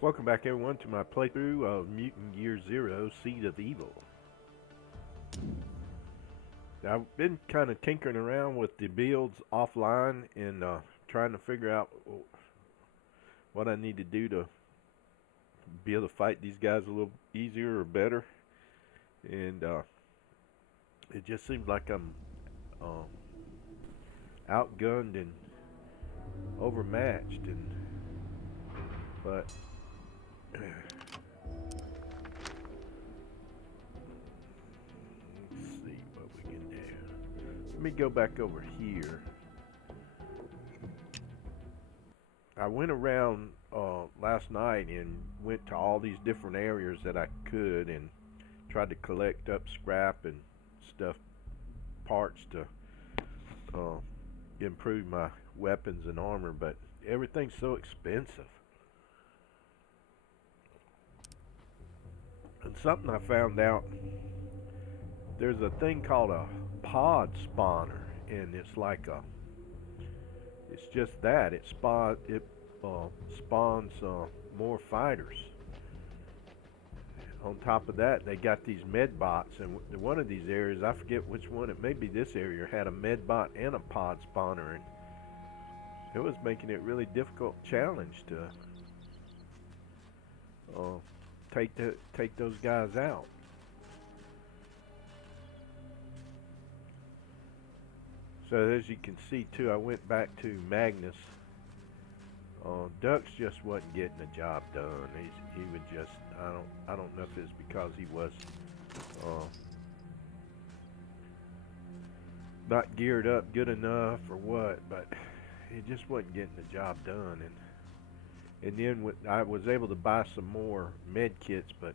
Welcome back, everyone, to my playthrough of Mutant Year Zero: Seed of Evil. Now, I've been kind of tinkering around with the builds offline and trying to figure out what I need to do to be able to fight these guys a little easier or better. And it just seems like I'm uh, outgunned and overmatched. But let's see what we can do. Let me go back over here. I went around last night and went to all these different areas that I could and tried to collect up scrap and stuff, parts to uh, improve my weapons and armor, but everything's so expensive. And something I found out, there's a thing called a pod spawner, and it's like it's just that it spawns more fighters. On top of that, they got these med bots, and one of these areas, I forget which one, it may be this area, had a med bot and a pod spawner, and it was making it really difficult challenge to take those guys out. So as you can see too, I went back to Magnus. Dux just wasn't getting the job done. He would just, I don't know if it's because he was uh, not geared up good enough or what, but he just wasn't getting the job done. And then I was able to buy some more med kits, but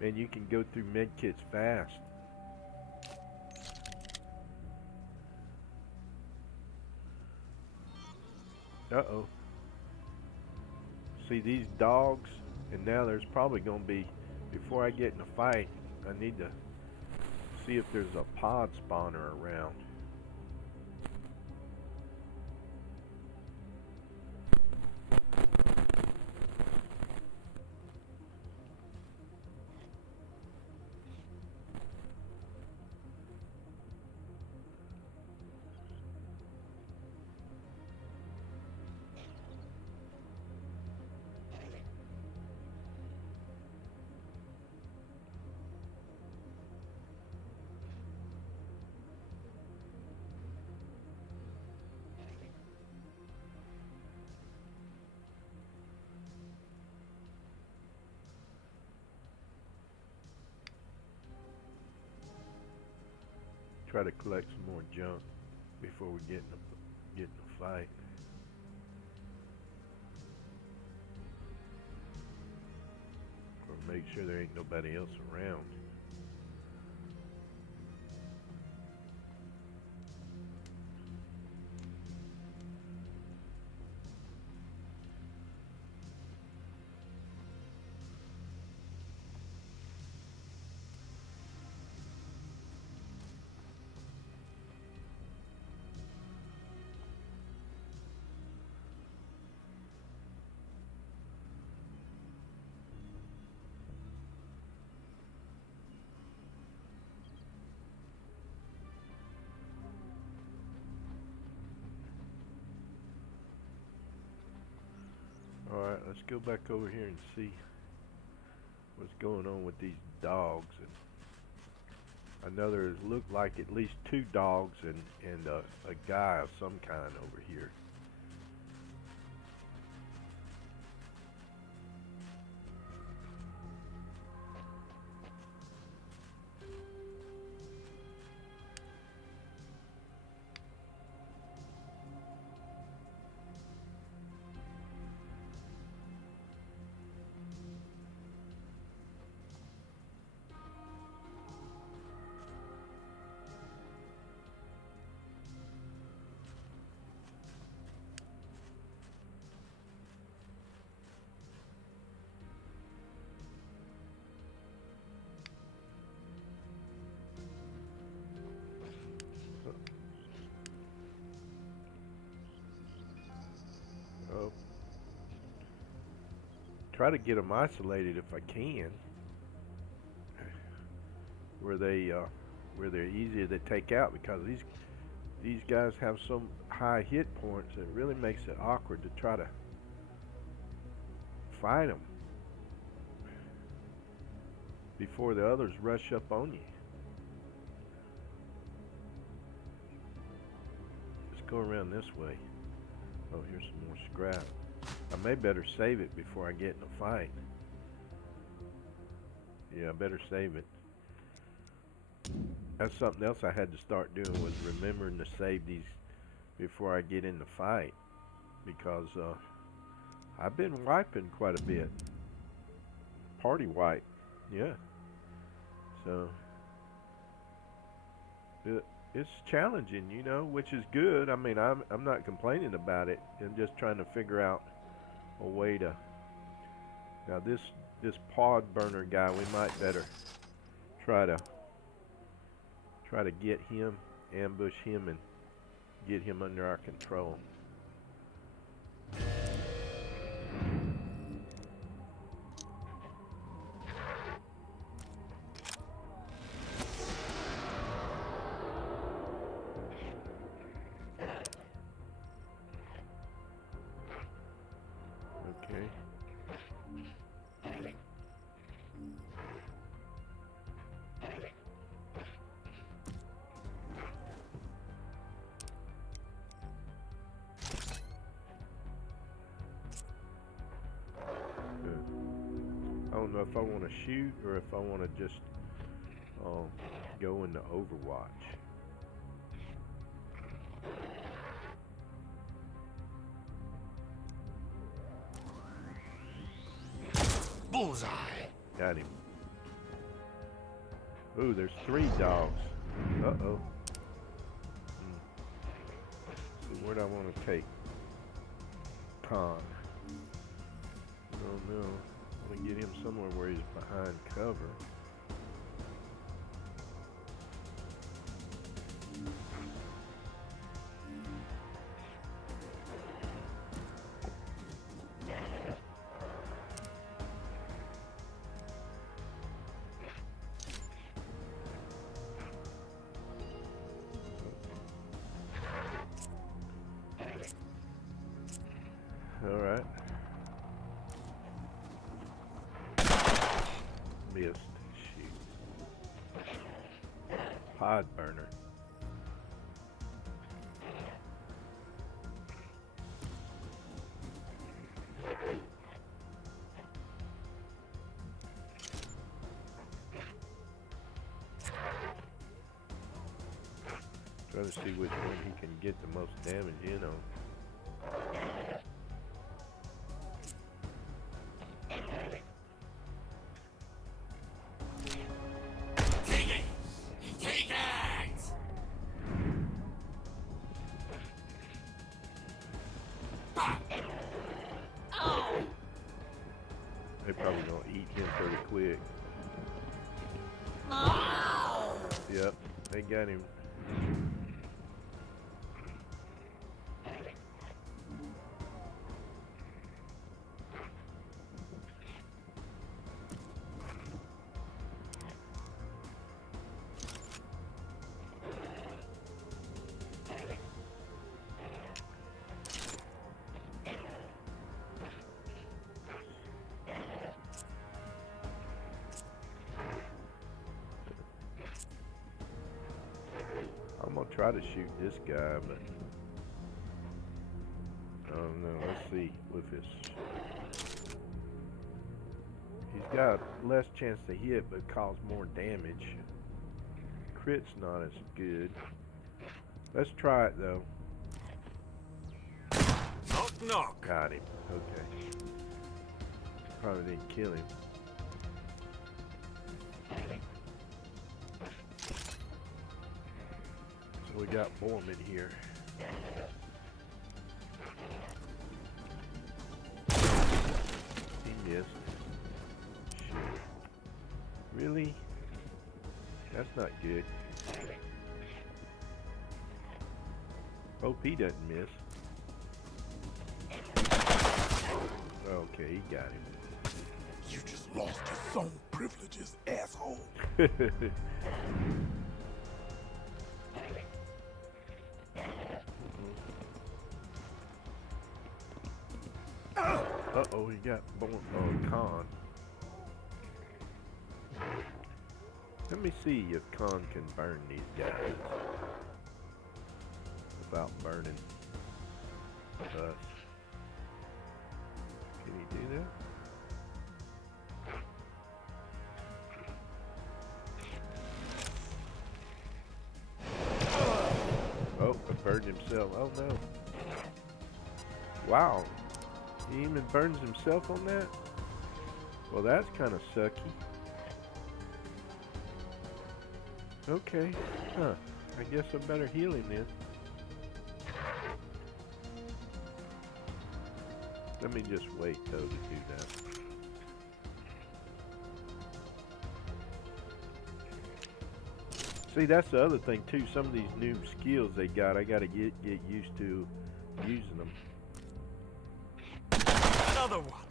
man, you can go through med kits fast. Uh-oh. See these dogs, and now there's probably going to be, before I get in a fight, I need to see if there's a pod spawner around. Try to collect some more junk before we get in a fight. Or make sure there ain't nobody else around. Alright, let's go back over here and see what's going on with these dogs. And I know there look like at least two dogs and a guy of some kind over here. try to get them isolated if I can, where they're easier to take out, because these guys have so high hit points it really makes it awkward to try to fight them before the others rush up on you. Let's go around this way. Oh, here's some more scrap. I may better save it before I get in a fight. Yeah, I better save it. That's something else I had to start doing, was remembering to save these before I get in the fight, because I've been wiping quite a bit. Party wipe, yeah. So it's challenging, you know, which is good. I mean, I'm not complaining about it. I'm just trying to figure out a way to. Now this pod burner guy, we might better try to get him, ambush him, and get him under our control. Okay. I don't know if I want to shoot or if I want to just go into Overwatch. Bullseye. Got him. Ooh, there's 3 dogs. Uh-oh. See, where do I want to take Khan? Oh no. I want to get him somewhere where he's behind cover. Alright. Missed. Shoot. Pod burner. Try to see which one he can get the most damage in on. They probably gonna eat him pretty quick. Yep, they got him. I'm gonna try to shoot this guy, but I don't know. Let's see with his. He's got less chance to hit, but cause more damage. Crit's not as good. Let's try it though. Knock, knock. Got him. Okay. Probably didn't kill him. So we got Borman here. He missed. Shit. Really? That's not good. OP doesn't miss. Okay, he got him. You just lost your zone privileges, asshole. Uh-oh, he got Khan. Let me see if Khan can burn these guys without burning us. Can he do that? Oh, he burned himself. Oh no. Wow. He even burns himself on that? Well, that's kind of sucky. Okay. Huh. I guess I better heal him then. Let me just wait though to do that. See, that's the other thing too. Some of these new skills they got, I gotta get used to using them. Another one.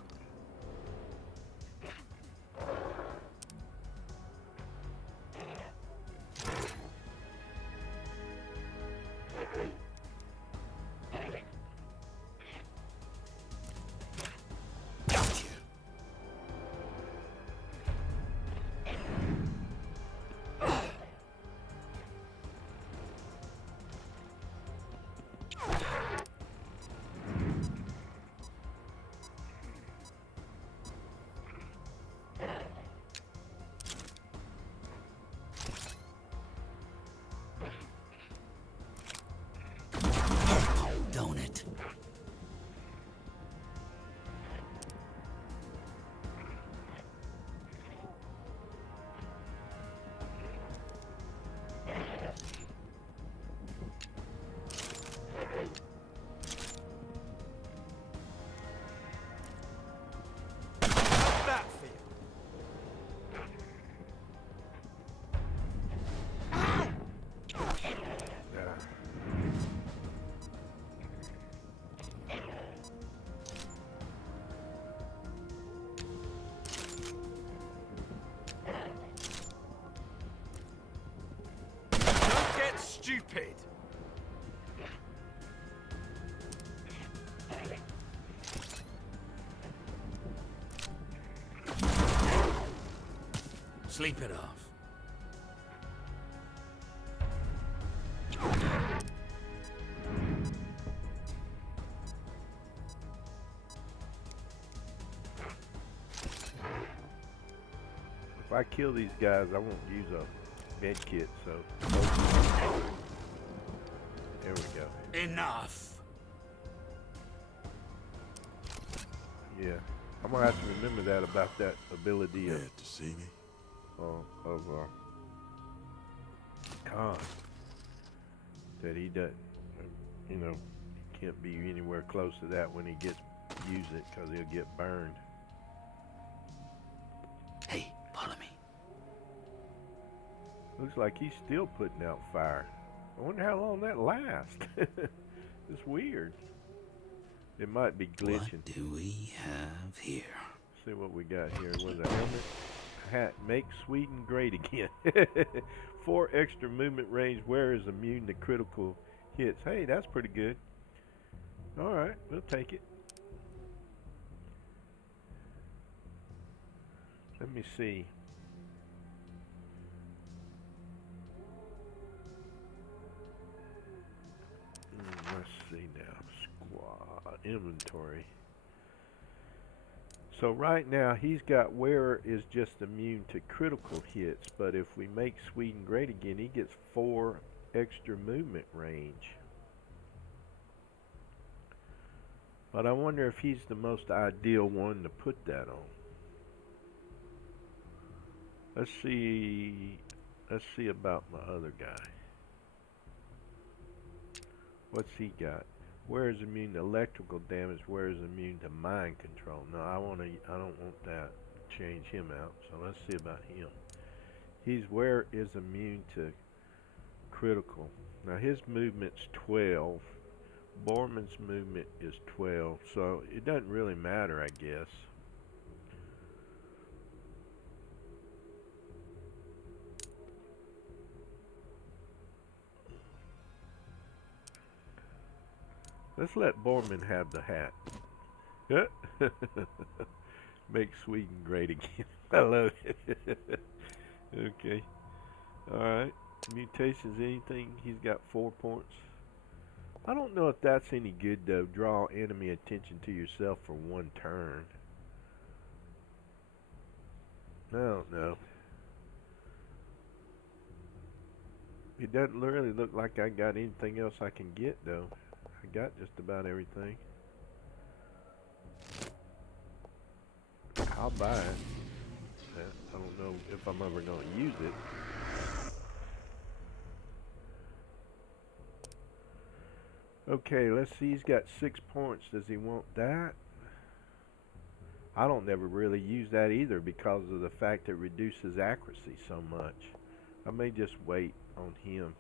Don't it? How's that feel? Don't get stupid. Sleep it off. If I kill these guys, I won't use a med kit, so there we go. Enough. Yeah, I'm gonna have to remember that about that ability of Glad to see me. Khan, that he doesn't, you know, can't be anywhere close to that when he gets use it, because he'll get burned. Hey, follow me. Looks like he's still putting out fire. I wonder how long that lasts. It's weird. It might be glitching. What do we have here? See what we got here. What's a helmet? Hat. Make Sweden great again. 4 extra movement range. Wearer is immune to critical hits. Hey, that's pretty good. Alright, we'll take it. Let me see. Let's see now. Squad. Inventory. So right now he's got wearer is just immune to critical hits, but if we make Sweden great again, he gets 4 extra movement range. But I wonder if he's the most ideal one to put that on. Let's see about my other guy. What's he got? Where is immune to electrical damage? Where is immune to mind control? No, I don't want that. Change him out. So let's see about him. He's where is immune to critical. Now his movement's 12. Borman's movement is 12. So it doesn't really matter, I guess. Let's let Borman have the hat. Make Sweden great again. I love it. Okay. Alright. Mutations, anything? He's got 4 points. I don't know if that's any good though. Draw enemy attention to yourself for 1 turn. I don't know. It doesn't really look like I got anything else I can get though. I got just about everything. I'll buy it. I don't know if I'm ever going to use it. Okay, let's see. He's got 6 points. Does he want that? I don't never really use that either because of the fact it reduces accuracy so much. I may just wait on him.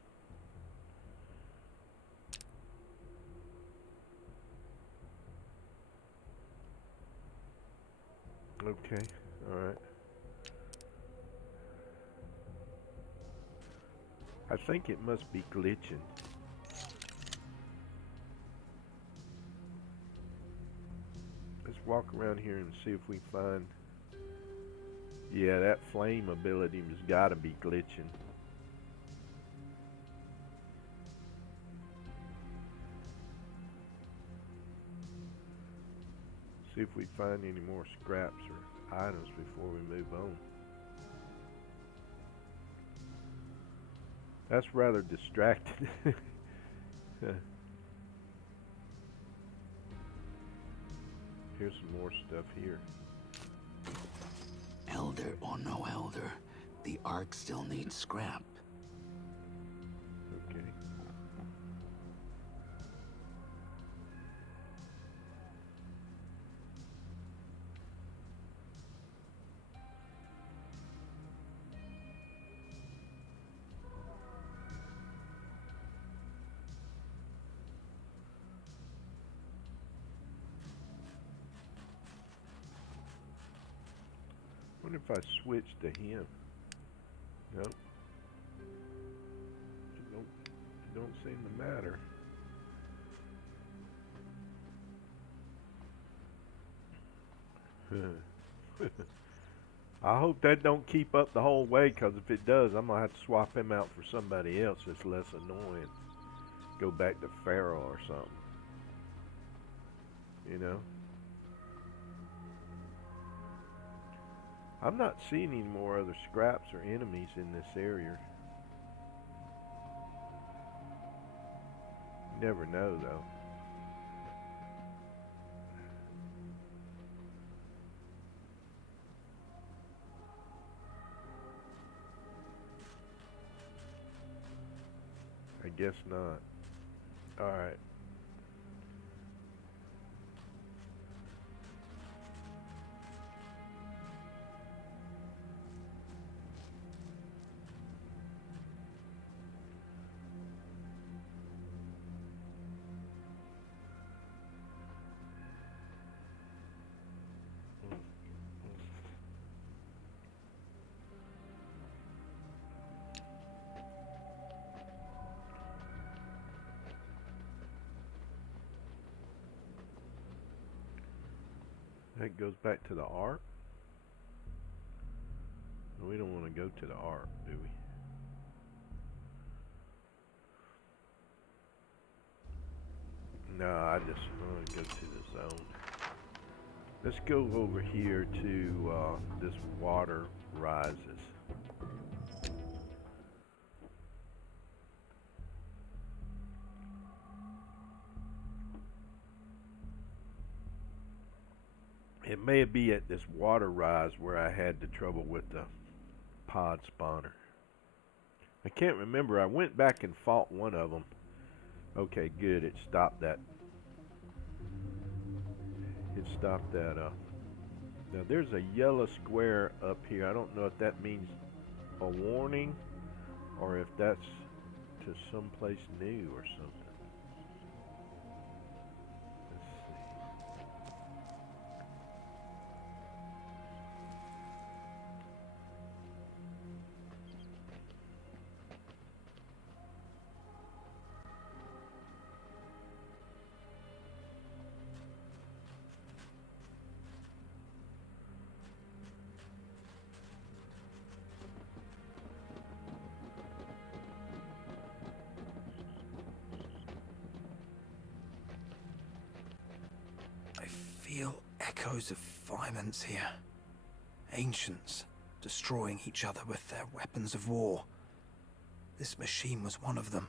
Okay, alright. I think it must be glitching. Let's walk around here and see if we find... Yeah, that flame ability has got to be glitching. See if we find any more scraps or items before we move on. That's rather distracting. Here's some more stuff here. Elder or no elder, the Ark still needs scrap. Okay. Wonder if I switch to him. Nope. It don't seem to matter. I hope that don't keep up the whole way, because if it does, I'm gonna have to swap him out for somebody else that's less annoying. Go back to Pharaoh or something. You know? I'm not seeing any more other scraps or enemies in this area. You never know, though. I guess not. Alright. That goes back to the Ark. We don't want to go to the Ark, do we? No, I just want to go to the zone. Let's go over here to this water rises. It may be at this water rise where I had the trouble with the pod spawner. I can't remember. I went back and fought one of them. Okay, good. It stopped that. It stopped that. Now there's a yellow square up here. I don't know if that means a warning or if that's to someplace new or something. feel echoes of violence here. Ancients destroying each other with their weapons of war. This machine was one of them.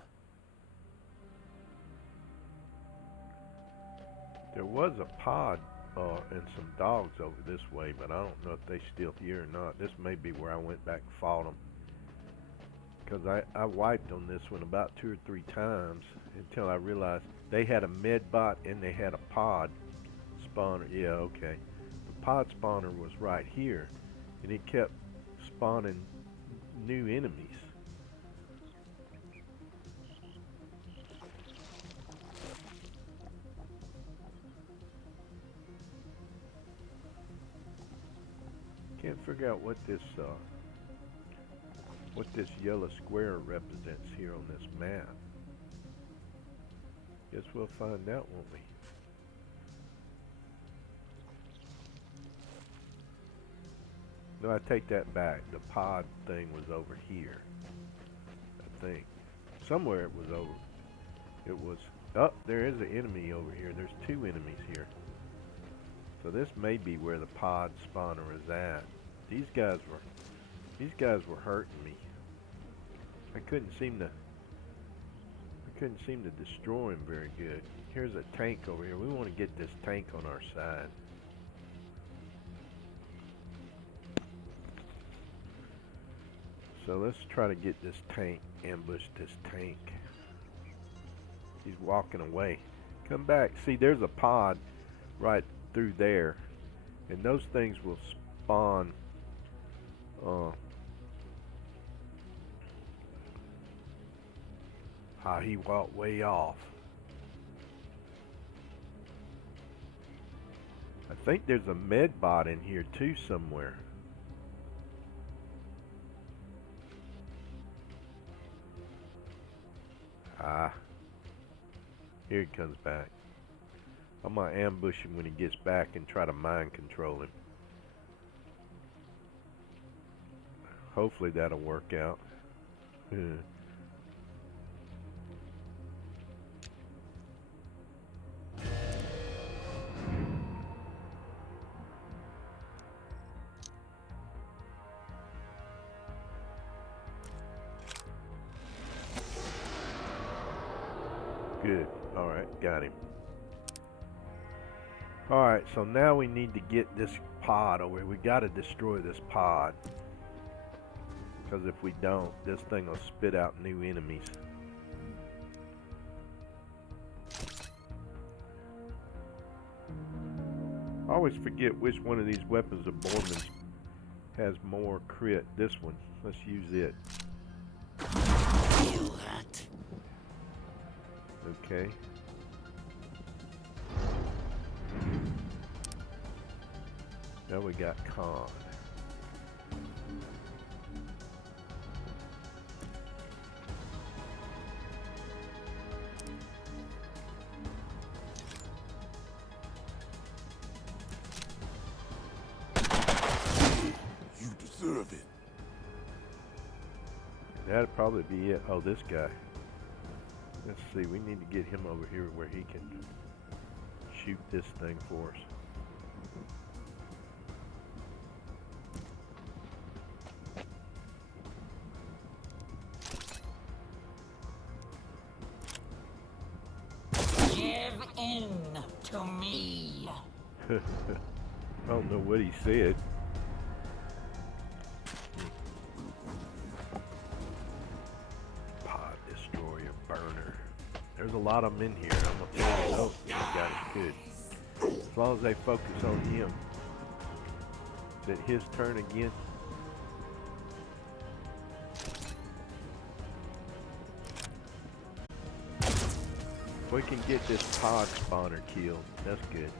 There was a pod and some dogs over this way, but I don't know if they still here or not. This may be where I went back and fought them. Because I wiped on this one about 2 or 3 times until I realized they had a med bot and they had a pod spawner. Yeah, okay. The pod spawner was right here, and it kept spawning new enemies. Can't figure out what this yellow square represents here on this map. Guess we'll find out, won't we? No, I take that back. The pod thing was over here, I think. Somewhere it was over. It was... Oh, there is an enemy over here. There's 2 enemies here. So this may be where the pod spawner is at. These guys were hurting me. I couldn't seem to destroy him very good. Here's a tank over here. We want to get this tank on our side. So let's try to get this tank, ambush this tank. He's walking away. Come back. See, there's a pod right through there, and those things will spawn he walked way off. I think there's a med bot in here too somewhere. Here he comes back. I'm gonna ambush him when he gets back and try to mind control him. Hopefully that'll work out. Good. Alright, got him. Alright, so now we need to get this pod over here. We gotta destroy this pod. Because if we don't, this thing will spit out new enemies. I always forget which one of these weapons of Borman's has more crit. This one. Let's use it. Feel that? Okay. Now we got Khan. You deserve it. That'd probably be it. Oh, this guy. Let's see, we need to get him over here where he can shoot this thing for us. Give in to me. I don't know what he said. Pod destroyer burner. There's a lot of them in here. I'm gonna tell you those guys good. As long as they focus on him. Is it his turn again? If we can get this pod spawner killed, that's good.